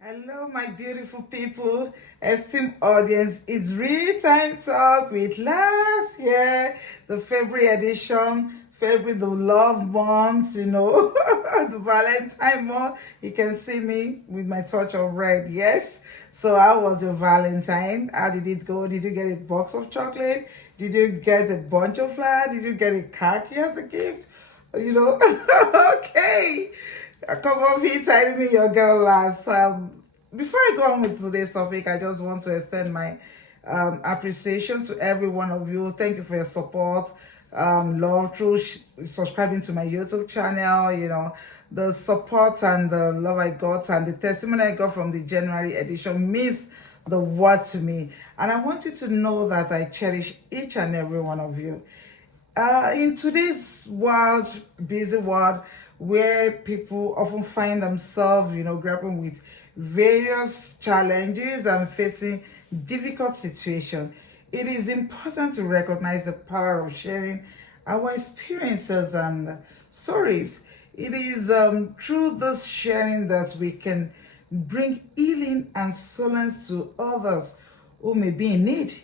Hello, my beautiful people, esteemed audience. It's Real Time Talk with LARS here, the February edition. February, the love month, the Valentine month. You can see me with my touch of red, yes. So, how was your Valentine? How did it go? Did you get a box of chocolate? Did you get a bunch of flowers? Did you get a khaki as a gift? Okay. Come up here, telling me your girl last. Before I go on with today's topic, I just want to extend my appreciation to every one of you. Thank you for your support, love through subscribing to my YouTube channel. The support and the love I got and the testimony I got from the January edition means the world to me. And I want you to know that I cherish each and every one of you. In today's world, busy world, where people often find themselves, grappling with various challenges and facing difficult situations, it is important to recognize the power of sharing our experiences and stories. It is through this sharing that we can bring healing and solace to others who may be in need.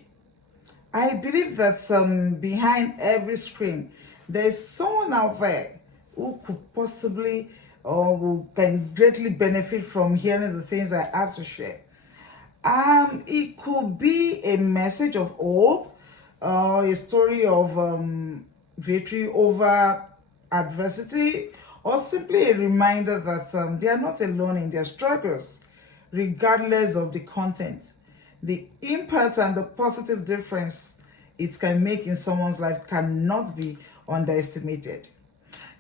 I believe that behind every screen, there's someone out there who could possibly or who can greatly benefit from hearing the things I have to share. It could be a message of hope, a story of victory over adversity, or simply a reminder that they are not alone in their struggles, regardless of the content. The impact and the positive difference it can make in someone's life cannot be underestimated.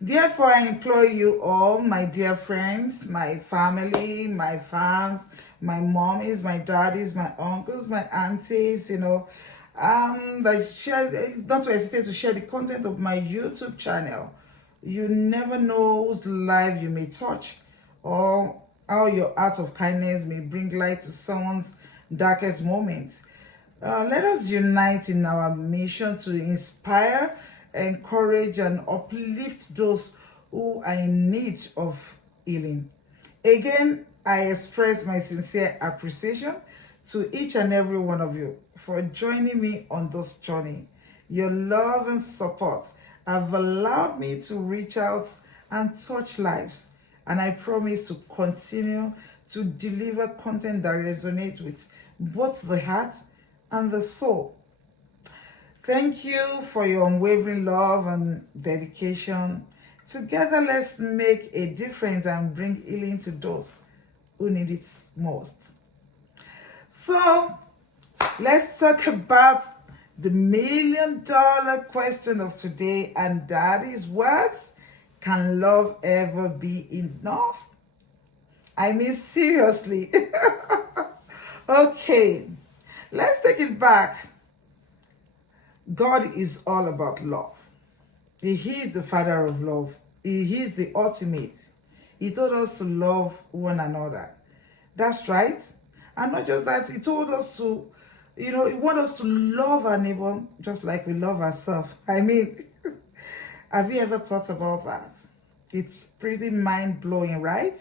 Therefore, I implore you all, my dear friends, my family, my fans, my mommies, my daddies, my uncles, my aunties, that share, not to hesitate to share the content of my YouTube channel. You never know whose life you may touch or how your act of kindness may bring light to someone's darkest moments. Let us unite in our mission to inspire, encourage, and uplift those who are in need of healing. Again, I express my sincere appreciation to each and every one of you for joining me on this journey. Your love and support have allowed me to reach out and touch lives, and I promise to continue to deliver content that resonates with both the heart and the soul. Thank you for your unwavering love and dedication. Together, let's make a difference and bring healing to those who need it most. So, let's talk about the $1,000,000 question of today, and that is, what can love ever be enough? I mean, seriously. Okay, let's take it back. God is all about love. He is the Father of love. He is the ultimate. He told us to love one another. That's right. And not just that, he told us to, he wants us to love our neighbor just like we love ourselves. I mean, have you ever thought about that? It's pretty mind-blowing, right?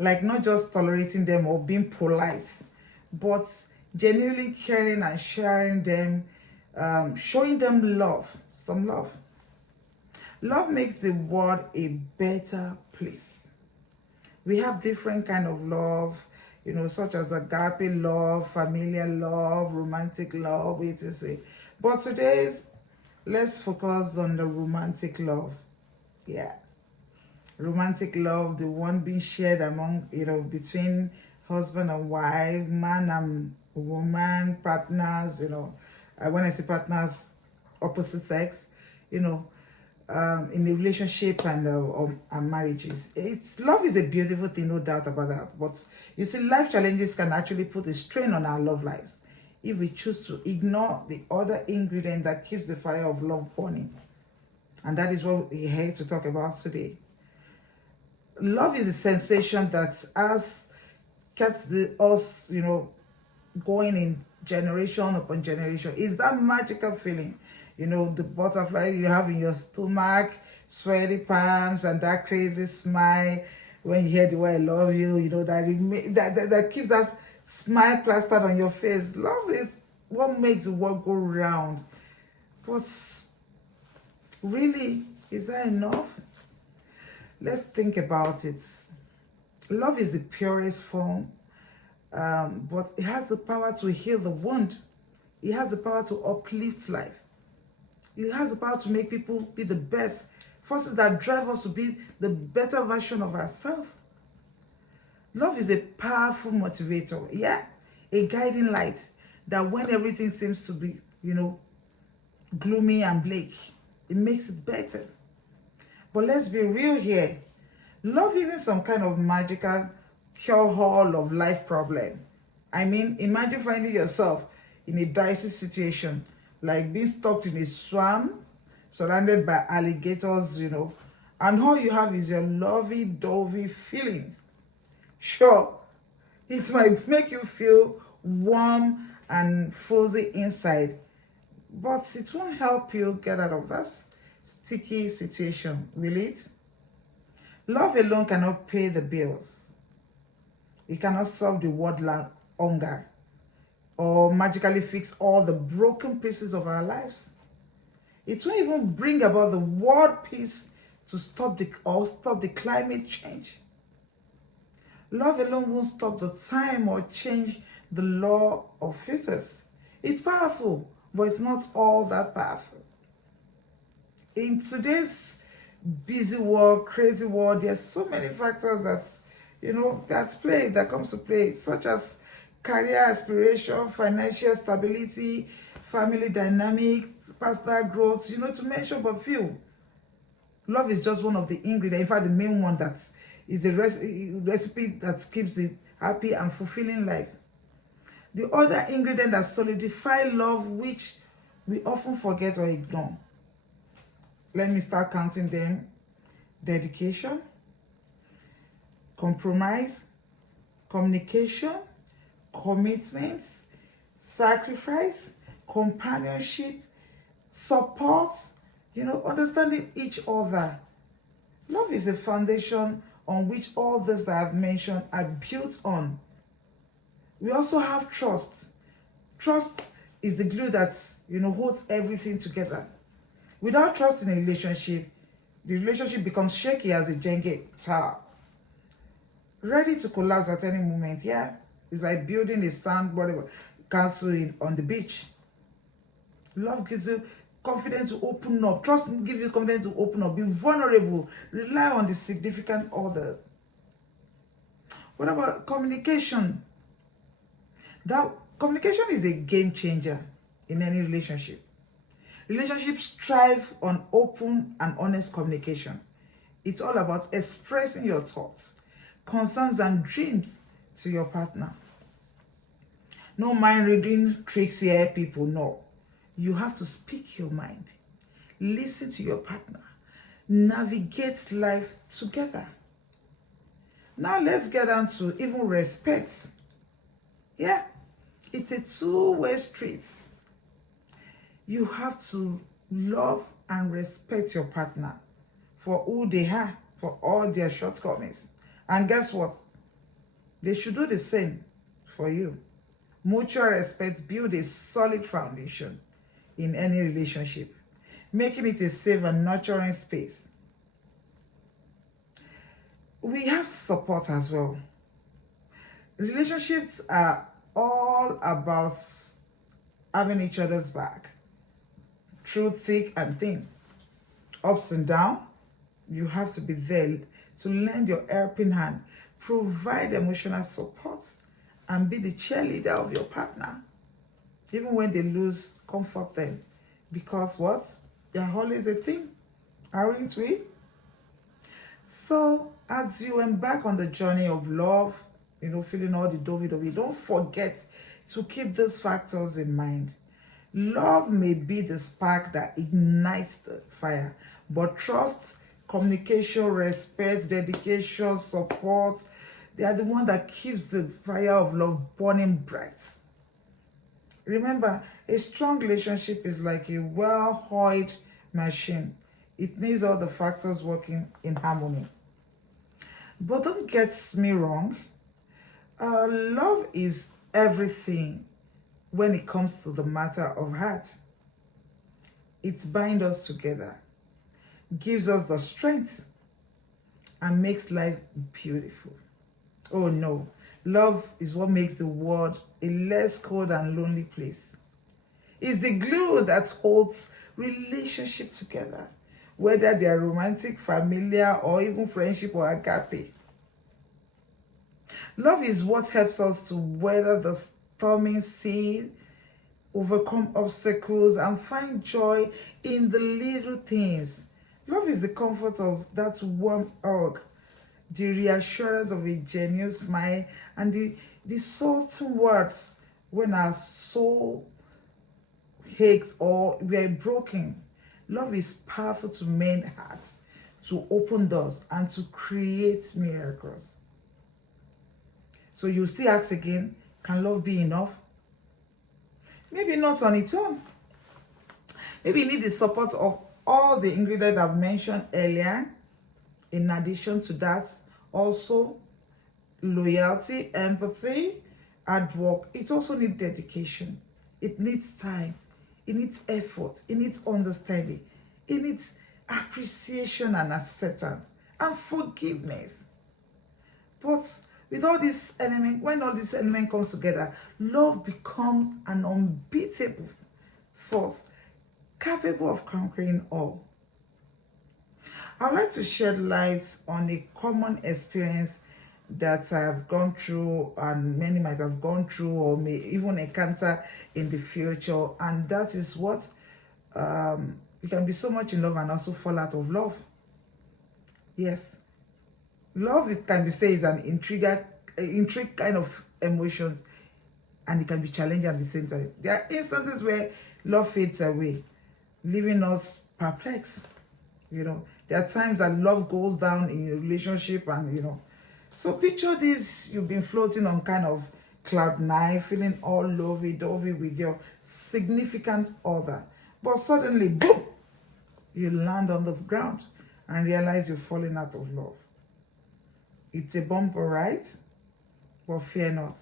Like, not just tolerating them or being polite, but genuinely caring and sharing them, showing them love, some love. Love makes the world a better place. We have different kind of love, such as agape love, familiar love, romantic love, etc. But today, let's focus on the romantic love. Yeah. Romantic love, the one being shared among, between husband and wife, man and woman, partners, when I say partners, opposite sex, in a relationship and marriages. Love is a beautiful thing, no doubt about that. But you see, life challenges can actually put a strain on our love lives if we choose to ignore the other ingredient that keeps the fire of love burning. And that is what we're here to talk about today. Love is a sensation that has kept us, going in generation upon generation. It's that magical feeling, the butterfly you have in your stomach, sweaty palms, and that crazy smile when you hear the word I love you, you know, that keeps that smile plastered on your face. Love is what makes the world go round. But really, is that enough? Let's think about it. Love is the purest form, but it has the power to heal the wound. It has the power to uplift life. It has the power to make people be the best. Forces that drive us to be the better version of ourselves. Love is a powerful motivator, yeah? A guiding light that when everything seems to be, you know, gloomy and bleak, it makes it better. But let's be real here. Love isn't some kind of magical cure-all of life problem. I mean, imagine finding yourself in a dicey situation, like being stuck in a swamp, surrounded by alligators, you know, and all you have is your lovey-dovey feelings. Sure, it might make you feel warm and fuzzy inside, but it won't help you get out of that sticky situation, will it? Love alone cannot pay the bills. It cannot solve the world hunger or magically fix all the broken pieces of our lives. It won't even bring about the world peace to stop the climate change. Love alone won't stop the time or change the law of physics. It's powerful, but it's not all that powerful. In today's busy world, crazy world, there's so many factors that comes to play, such as career aspiration, financial stability, family dynamic, personal growth, you know, to mention but few. Love is just one of the ingredients, in fact, the main one that is the recipe that keeps the happy and fulfilling life. The other ingredient that solidify love, which we often forget or ignore. Let me start counting them. Dedication, compromise, communication, commitment, sacrifice, companionship, support, you know, understanding each other. Love is the foundation on which all this that I've mentioned are built on. We also have trust. Trust is the glue that, you know, holds everything together. Without trust in a relationship, the relationship becomes shaky as a Jenga tower, ready to collapse at any moment. Yeah, it's like building a sand whatever castle on the beach. Love gives you confidence to open up. Trust gives you confidence to open up. Be vulnerable. Rely on the significant other. What about communication? That communication is a game changer in any relationship. Relationships thrive on open and honest communication. It's all about expressing your thoughts, concerns, and dreams to your partner. No mind reading tricks here, people. No. You have to speak your mind. Listen to your partner. Navigate life together. Now let's get down to even respect. Yeah, it's a two-way street. You have to love and respect your partner for who they are, for all their shortcomings. And guess what? They should do the same for you. Mutual respect builds a solid foundation in any relationship, making it a safe and nurturing space. We have support as well. Relationships are all about having each other's back through thick and thin, ups and downs. You have to be there to lend your helping hand, provide emotional support, and be the cheerleader of your partner, even when they lose, comfort them, because what? They're always a thing, aren't we? So as you embark on the journey of love, you know, feeling all the dovey, don't forget to keep these factors in mind. Love may be the spark that ignites the fire, but trust, communication, respect, dedication, support, they are the one that keeps the fire of love burning bright. Remember, a strong relationship is like a well-oiled machine. It needs all the factors working in harmony. But don't get me wrong, love is everything when it comes to the matter of heart. It binds us together, gives us the strength, and makes life beautiful. Oh no, love is what makes the world a less cold and lonely place. It's the glue that holds relationships together, whether they are romantic, familiar, or even friendship or agape. Love is what helps us to weather the stormy sea, overcome obstacles, and find joy in the little things. Love is the comfort of that warm hug, the reassurance of a genuine smile, and the soft words when our soul aches or we are broken. Love is powerful to mend hearts, to open doors, and to create miracles. So you still ask again, can love be enough? Maybe not on its own. Maybe you need the support of all the ingredients I've mentioned earlier. In addition to that, also loyalty, empathy, hard work. It also needs dedication. It needs time. It needs effort. It needs understanding. It needs appreciation and acceptance and forgiveness. But with all these elements, when all these elements comes together, love becomes an unbeatable force, capable of conquering all. I'd like to shed light on a common experience that I've gone through and many might have gone through or may even encounter in the future, and that is what you can be so much in love and also fall out of love. Yes, love, it can be said, is an intrigue kind of emotions, and it can be challenging at the same time. There are instances where love fades away, leaving us perplexed. There are times that love goes down in a relationship, and so picture this: you've been floating on kind of cloud nine, feeling all lovey-dovey with your significant other, but suddenly, boom, you land on the ground and realize you're falling out of love. It's a bumper ride, but fear not.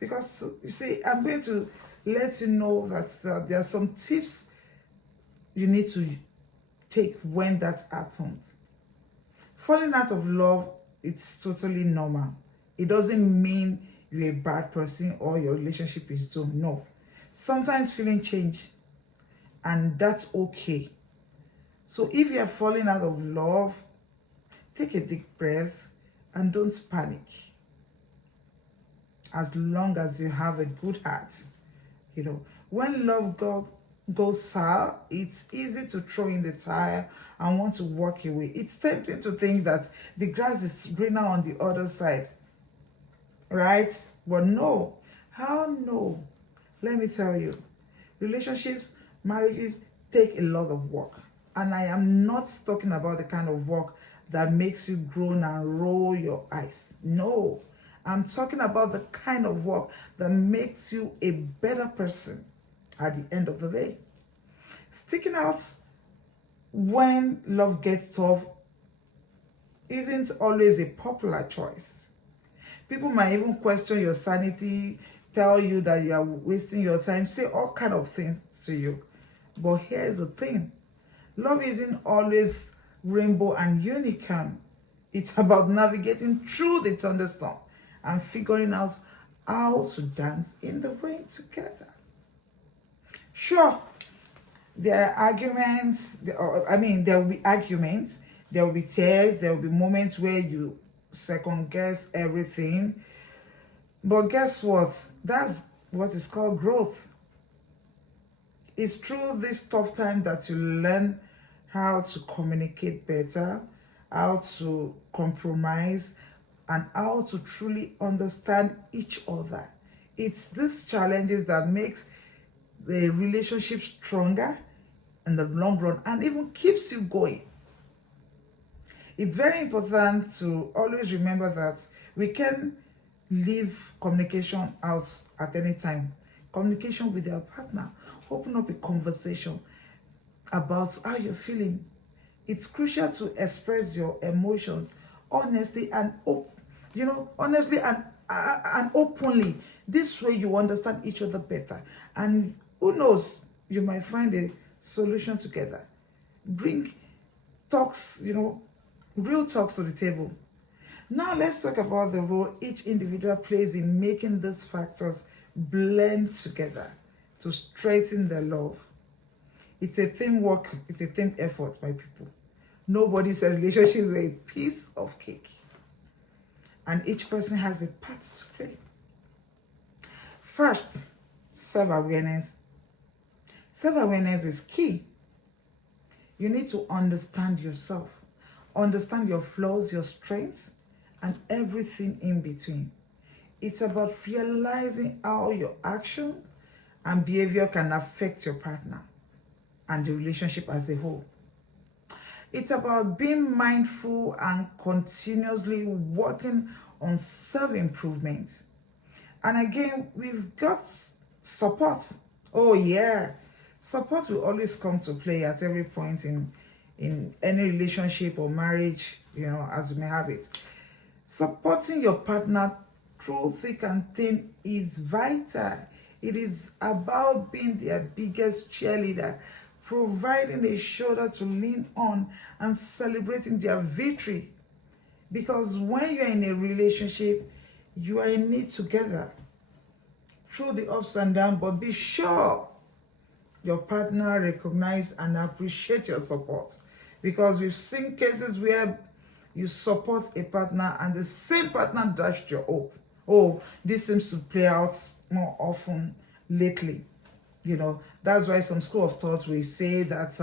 Because, you see, I'm going to let you know that there are some tips you need to take when that happens. Falling out of love, it's totally normal. It doesn't mean you're a bad person or your relationship is doomed. No. Sometimes feelings change, and that's okay. So if you're falling out of love, take a deep breath and don't panic. As long as you have a good heart. When love goes sour, it's easy to throw in the tire and want to walk away. It's tempting to think that the grass is greener on the other side, right? But no. How no? Let me tell you, relationships, marriages take a lot of work. And I am not talking about the kind of work that makes you groan and roll your eyes. No, I'm talking about the kind of work that makes you a better person at the end of the day. Sticking out when love gets tough isn't always a popular choice. People might even question your sanity, tell you that you are wasting your time, say all kind of things to you. But here's the thing. Love isn't always rainbow and unicorn. It's about navigating through the thunderstorm and figuring out how to dance in the rain together. Sure, there are arguments. There will be arguments. There will be tears. There will be moments where you second guess everything. But guess what? That's what is called growth. It's through this tough time that you learn how to communicate better, how to compromise, and how to truly understand each other. It's these challenges that makes the relationship stronger in the long run and even keeps you going. It's very important to always remember that we can leave communication out at any time. Communication with your partner. Open up a conversation about how you're feeling. It's crucial to express your emotions honestly and honestly and openly. This way you understand each other better, and who knows, you might find a solution together. Bring talks, real talks to the table. Now let's talk about the role each individual plays in making these factors blend together to strengthen the love. It's a teamwork, it's a team effort, my people. Nobody's relationship is a piece of cake, and each person has a part to play. First, self-awareness. Self-awareness is key. You need to understand yourself, understand your flaws, your strengths, and everything in between. It's about realizing how your actions and behavior can affect your partner and the relationship as a whole. It's about being mindful and continuously working on self-improvement. And again, we've got support. Oh yeah, support will always come to play at every point in any relationship or marriage, as you may have it. Supporting your partner through thick and thin is vital. It is about being their biggest cheerleader, providing a shoulder to lean on, and celebrating their victory. Because when you're in a relationship, you are in it together through the ups and downs, but be sure your partner recognize and appreciate your support. Because we've seen cases where you support a partner and the same partner dashed your hope. Oh, this seems to play out more often lately. That's why some school of thought will say that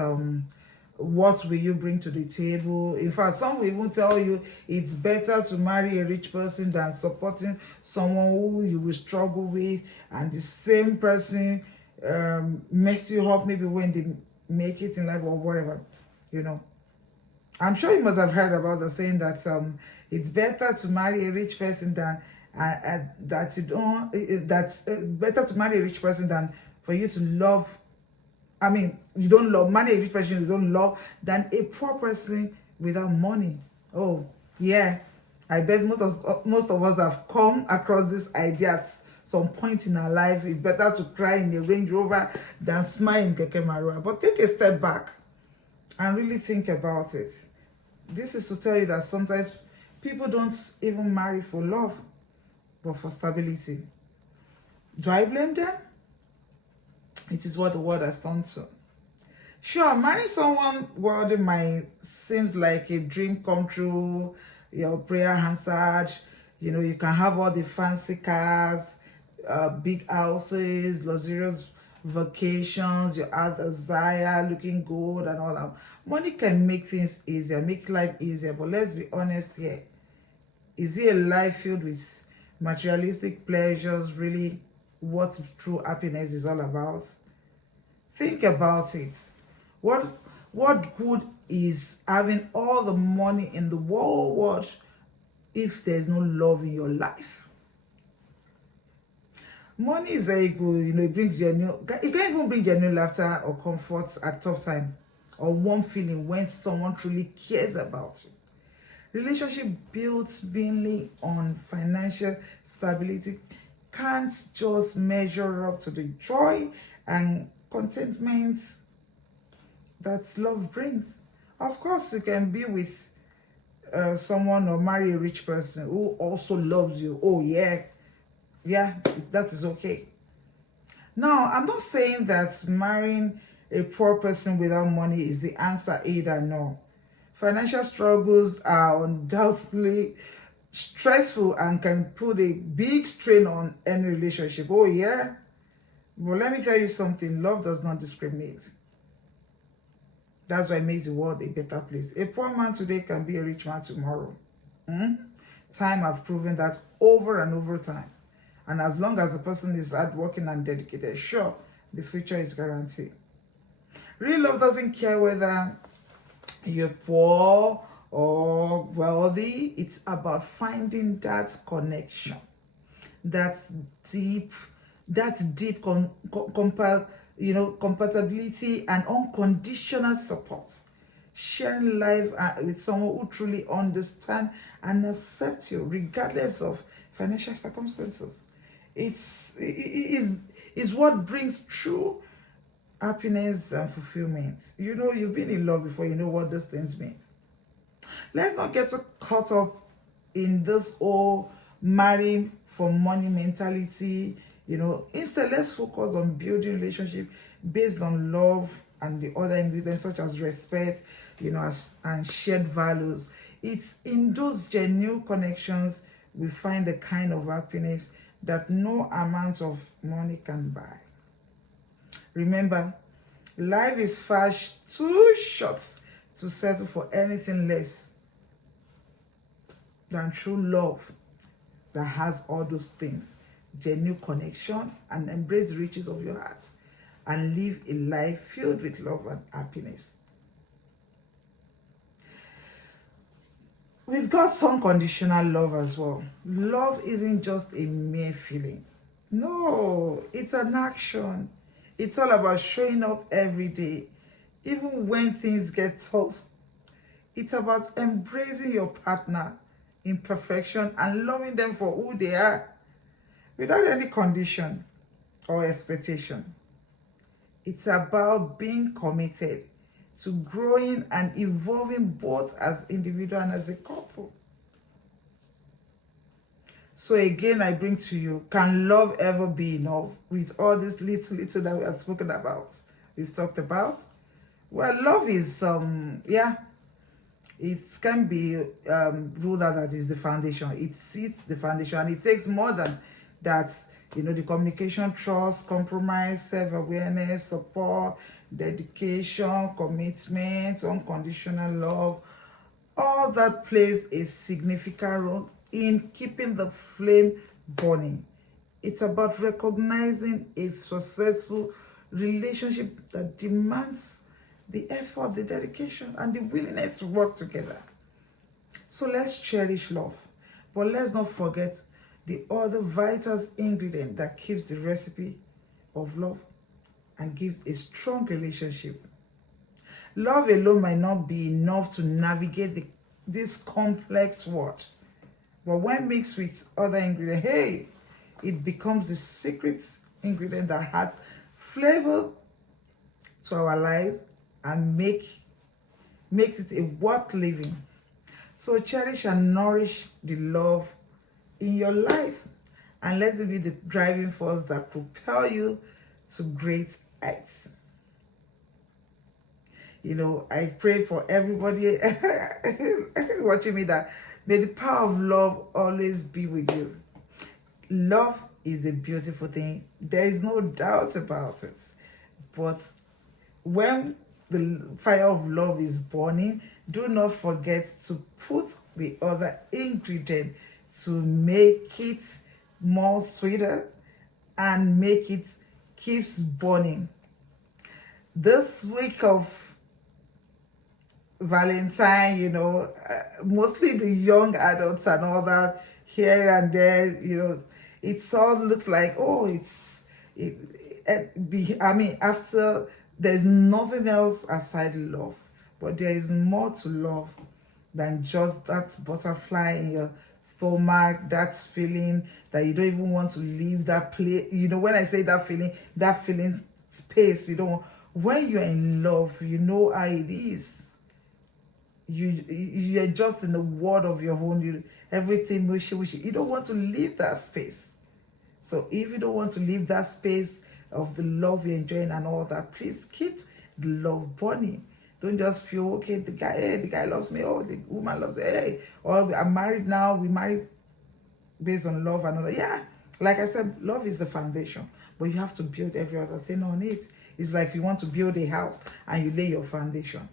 what will you bring to the table? In fact, some will even tell you it's better to marry a rich person than supporting someone who you will struggle with, and the same person mess you up maybe when they make it in life or whatever. I'm sure you must have heard about the saying that it's better to marry a rich person than that's better to marry a rich person than for you to love. I mean, you don't love, marry a rich person you don't love, than a poor person without money. Oh yeah, I bet most of us have come across this idea at some point in our life. It's better to cry in a Range Rover than smile in Keke Marua. But take a step back and really think about it. This is to tell you that sometimes people don't even marry for love, but for stability. Do I blame them? It is what the world has turned to. Sure, marrying someone worldly might seems like a dream come true, your prayer answered. You can have all the fancy cars, big houses, luxurious vacations, your heart desire, looking good and all that. Money can make things easier, make life easier, but let's be honest here. Is it a life filled with materialistic pleasures really what true happiness is all about? Think about it. What good is having all the money in the whole world if there's no love in your life? Money is very good, it brings it can even bring genuine laughter or comfort at tough time, or warm feeling when someone truly cares about you. Relationship built mainly on financial stability can't just measure up to the joy and contentment that love brings. Of course, you can be with someone or marry a rich person who also loves you. Oh yeah, that is okay. Now, I'm not saying that marrying a poor person without money is the answer either. No. Financial struggles are undoubtedly stressful and can put a big strain on any relationship. Oh yeah. But let me tell you something. Love does not discriminate. That's why it makes the world a better place. A poor man today can be a rich man tomorrow. Time have proven that over and over time. And as long as the person is hardworking and dedicated, sure, the future is guaranteed. Real love doesn't care whether you're poor or wealthy. It's about finding that connection, that deep compatibility and unconditional support. sharing life with someone who truly understands and accepts you regardless of financial circumstances. It's what brings true happiness and fulfillment. You know, you've been in love before, you know what these things mean. Let's not get too caught up in this whole marrying for money mentality. You know, instead, let's focus on building relationship based on love and the other ingredients such as respect, you know, and shared values. It's in those genuine connections we find the kind of happiness that no amount of money can buy. Remember, life is far too short to settle for anything less than true love that has all those things, genuine connection, and embrace the riches of your heart and live a life filled with love and happiness. We've got unconditional love as well. Love isn't just a mere feeling. No, it's an action. It's all about showing up every day, even when things get tough. It's about embracing your partner, imperfection, and loving them for who they are without any condition or expectation. It's about being committed to growing and evolving both as individual and as a couple. So again, I bring to you, can love ever be enough with all this little that we have spoken about, we've talked about? Well, love is, it can be ruled out that is the foundation. It sits the foundation, and it takes more than that. You know, the communication, trust, compromise, self-awareness, support, dedication, commitment, unconditional love. All that plays a significant role in keeping the flame burning. It's about recognizing a successful relationship that demands the effort, the dedication, and the willingness to work together. So let's cherish love, but let's not forget the other vital ingredient that keeps the recipe of love and gives a strong relationship. Love alone might not be enough to navigate this complex world, but when mixed with other ingredients, hey, it becomes the secret ingredient that adds flavor to our lives and makes it a worth living. So cherish and nourish the love in your life, and let it be the driving force that propel you to great heights. You know, I pray for everybody watching me that may the power of love always be with you. Love is a beautiful thing. There is no doubt about it. But when the fire of love is burning, do not forget to put the other ingredient to make it more sweeter and make it keeps burning. This week of Valentine, you know, mostly the young adults and all that, here and there, you know, it all looks like, oh, after, there's nothing else aside love, but there is more to love than just that butterfly in your stomach, that feeling that you don't even want to leave that place. You know, when I say that feeling space, you don't. When you're in love, you know how it is. You're just in the world of your own. Everything wishy. You don't want to leave that space. So if you don't want to leave that space of the love you're enjoying and all that, please keep the love burning. Don't just feel, okay, the guy loves me, oh, the woman loves me, hey, or I'm married now, we married based on love and all that. Yeah, like I said, love is the foundation, but you have to build every other thing on it. It's like you want to build a house and you lay your foundation.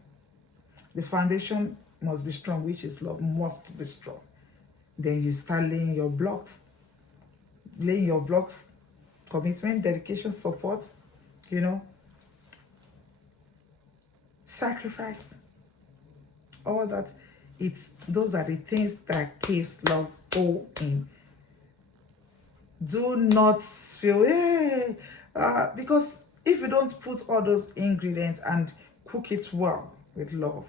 The foundation must be strong, which is love, must be strong. Then you start laying your blocks. Laying your blocks, commitment, dedication, support, you know, sacrifice, all that. Those are the things that keeps love whole in. Do not feel, hey, because if you don't put all those ingredients and cook it well with love,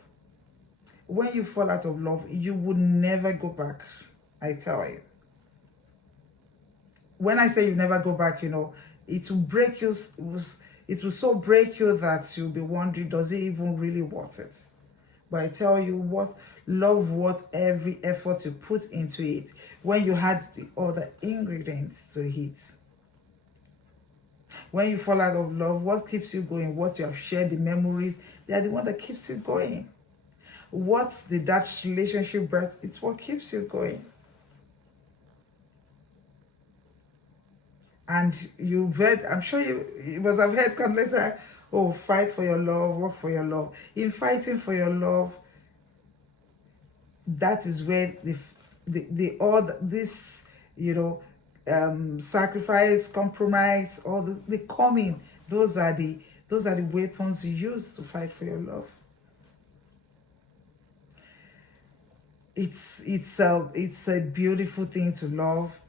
when you fall out of love, you would never go back. I tell you. When I say you never go back, it will break you. It will so break you that you'll be wondering, does it even really worth it? But I tell you what, love worth every effort you put into it when you had the other ingredients to it. When you fall out of love, what keeps you going? What you have shared, the memories, they are the one that keeps you going. What did that relationship birth? It's what keeps you going. And you've heard, I'm sure you must have heard countless times, oh, fight for your love, work for your love. In fighting for your love, that is where all this, sacrifice, compromise, all the coming, those are the weapons you use to fight for your love. It's a beautiful thing to love.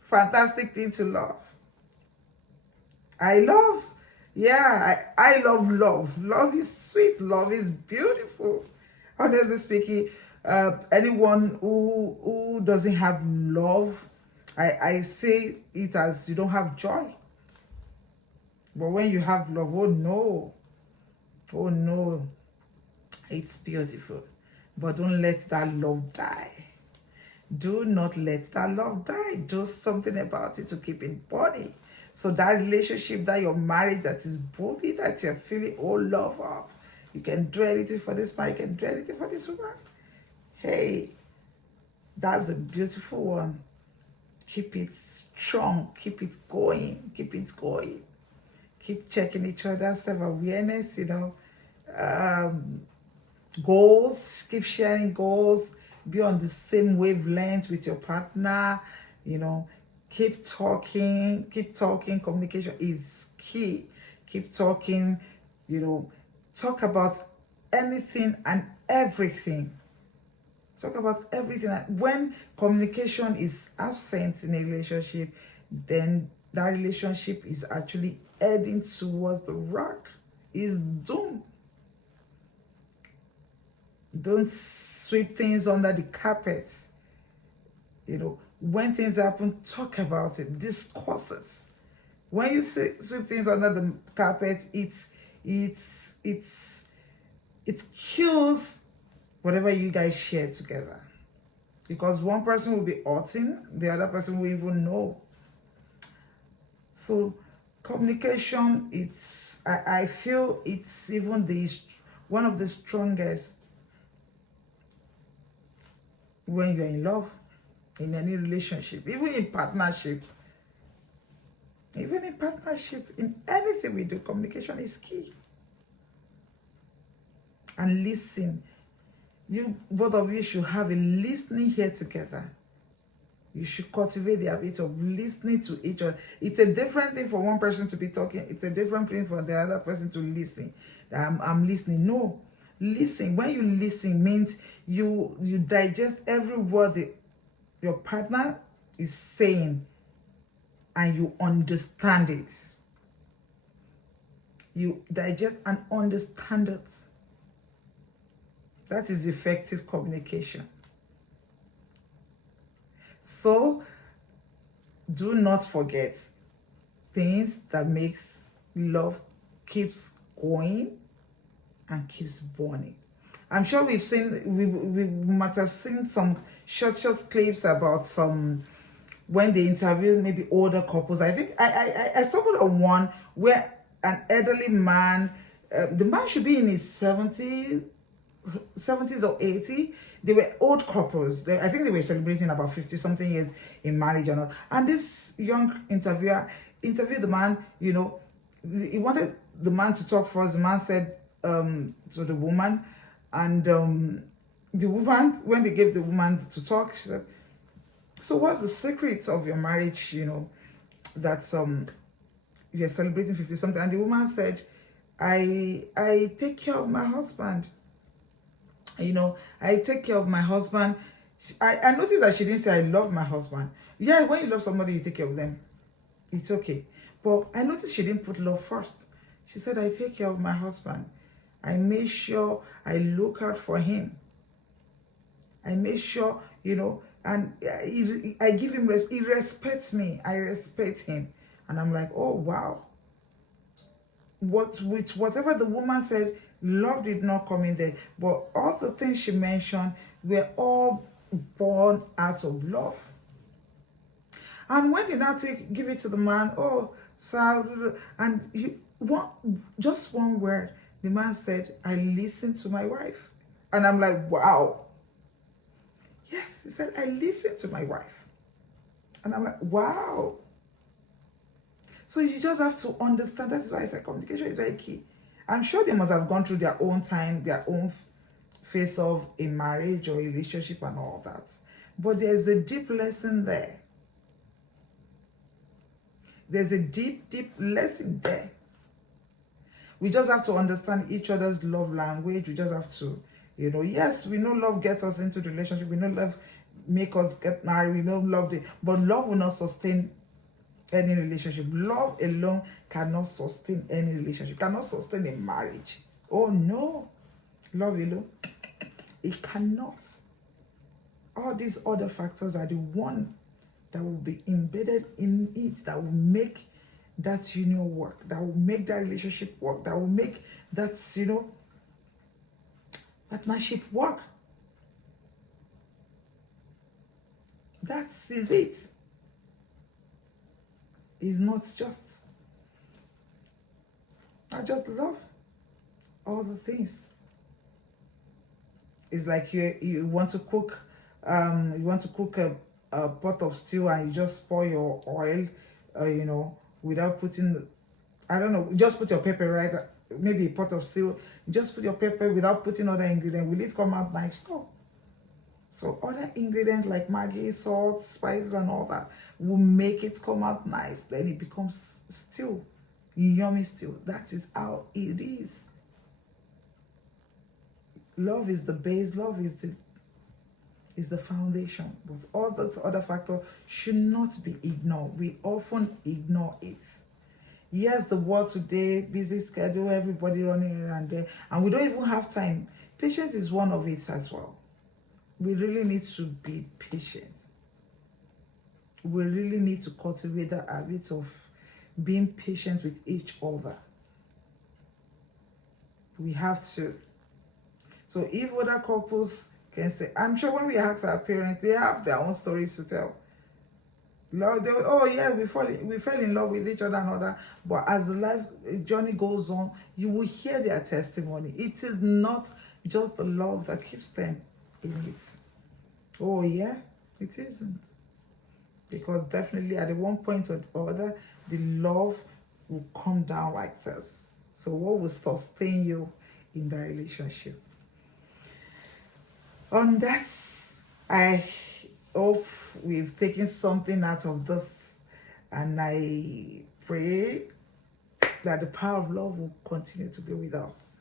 Fantastic thing to love. I love love. Love is sweet. Love is beautiful. Honestly speaking, anyone who doesn't have love, I say it as you don't have joy. But when you have love, oh no, it's beautiful. But don't let that love die. Do not let that love die. Do something about it to keep it burning. So that relationship that you're married, that is booming, that you're feeling all love of, you can do anything for this man, you can do anything for this woman. Hey, that's a beautiful one. Keep it strong. Keep it going. Keep it going. Keep checking each other, self-awareness, goals. Keep sharing goals. Be on the same wavelength with your partner, keep talking. Communication is key. Keep talking, talk about anything and everything. Talk about everything. When communication is absent in a relationship, then that relationship is actually heading towards the rock. Is doomed. Don't sweep things under the carpet. When things happen, talk about it, discuss it. When you sweep things under the carpet, it kills whatever you guys share together. Because one person will be hurting, the other person will even know. So communication, I feel it's even one of the strongest when you're in love, in any relationship, even in partnership. In anything we do, communication is key. And listen. Both of you should have a listening here together. You should cultivate the habit of listening to each other. It's a different thing for one person to be talking. It's a different thing for the other person to listen. I'm listening. No. Listen. When you listen means you digest every word your partner is saying and you understand it. You digest and understand it. That is effective communication. So do not forget things that makes love keeps going and keeps burning. I'm sure we must have seen some short clips about some, when they interview maybe older couples. I think I stumbled on one where an elderly man, the man should be in his 70s or 80s. They were old couples. I think they were celebrating about 50-something years in marriage and all. And this young interviewer interviewed the man, he wanted the man to talk first. The man said to the woman, and the woman, when they gave the woman to talk, she said, so what's the secret of your marriage, that you're celebrating 50-something? And the woman said, I take care of my husband. I take care of my husband. I noticed that she didn't say I love my husband. Yeah, when you love somebody, you take care of them. It's okay. But I noticed she didn't put love first. She said, I take care of my husband. I made sure I look out for him. I made sure, and I give him he respects me. I respect him. And I'm like, oh, wow. With whatever the woman said, love did not come in there. But all the things she mentioned were all born out of love. And when they now give it to the man, oh, sir, and just one word, the man said, I listened to my wife. And I'm like, wow. Yes, he said, I listened to my wife. And I'm like, wow. So you just have to understand. That's why I said communication is very key. I'm sure they must have gone through their own time, their own phase of a marriage or a relationship and all that. But there's a deep lesson there. There's a deep, deep lesson there. We just have to understand each other's love language. We just have to, yes, we know love gets us into the relationship. We know love make us get married. We know love, but love will not sustain any relationship. Love alone cannot sustain any relationship, cannot sustain a marriage. Oh no. Love alone, it cannot. All these other factors are the one that will be embedded in it, that will make that union work, that will make that relationship work, that will make that, partnership work. That is it. It's not just, I just love all the things. It's like you want to cook, a pot of stew and you just pour your oil, without putting, I don't know, just put your pepper, right? Maybe a pot of stew, just put your pepper without putting other ingredients. Will it come out nice? No. So other ingredients like Maggi, salt, spices and all that will make it come out nice. Then it becomes stew, yummy stew. That is how it is. Love is the base. Love is the foundation. But all those other factors should not be ignored. We often ignore it. Yes, the world today, busy schedule, everybody running here and there, and we don't even have time. Patience is one of it as well. We really need to be patient. We really need to cultivate the habit of being patient with each other. We have to. So if other couples can say, I'm sure when we ask our parents, they have their own stories to tell. Lord, we fell in love with each other and all that. But as the life journey goes on, you will hear their testimony. It is not just the love that keeps them in it. Oh yeah, it isn't. Because definitely at one point or the other, the love will come down like this. So what will sustain you in the relationship? On that, I hope we've taken something out of this, and I pray that the power of love will continue to be with us.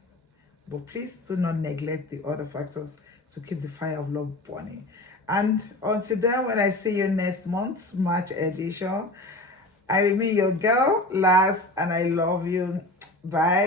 But please do not neglect the other factors to keep the fire of love burning. And until then, when I see you next month, March edition, I remain your girl, LARS, and I love you. Bye.